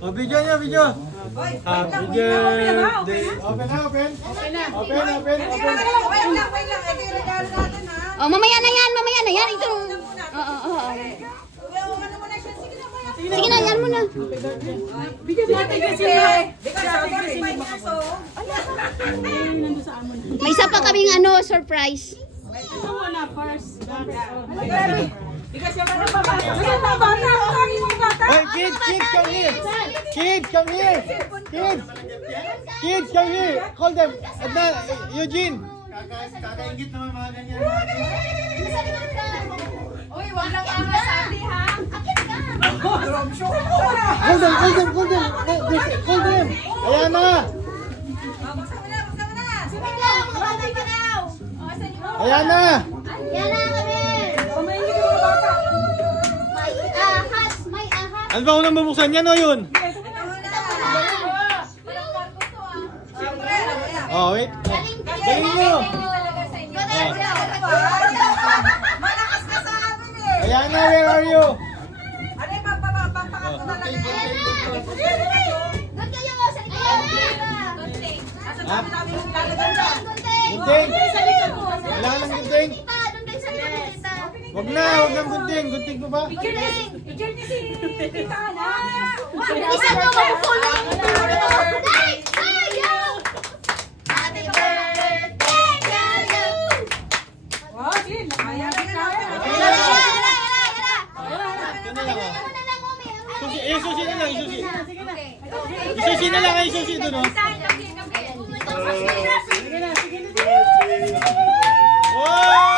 O, video niya, video. Happy birthday. Open na, open. Open. Oh, mamaya na yan. Ito. Oo. Sige na, yan mo na. May isa pa kaming surprise. Hey, kids, come here. Kids, come here. Kids, come here. Call them. Edna, Eugene. Kakaingit naman mga ganyan. Uy, wag lang mamasabi ha. Hold them. Ayan na. Ayan na. Yan na kami. May ahas. Ano ba unang bubuksan yan o yun? Oh, wait. Galing mo. Malakas ka sa amin eh. Ayan na, where are you? Ano yung pampakat ko talaga? Doon kayo mo sa likod. Asa dami namin yung lalagyan dyan? Gunting. Kailangan ng gunting. Doon kayo sa likod, tita. Wag na gunting. Gunting mo ba? Picture niya si Tita Ana. Isa mo mapupuling. Guys, ayaw! Happy birthday to you! Wow, Jin. Ayan na natin. Ito na lang oh. Susi na lang, isusi. Isusi na lang, isusi doon oh. Wow!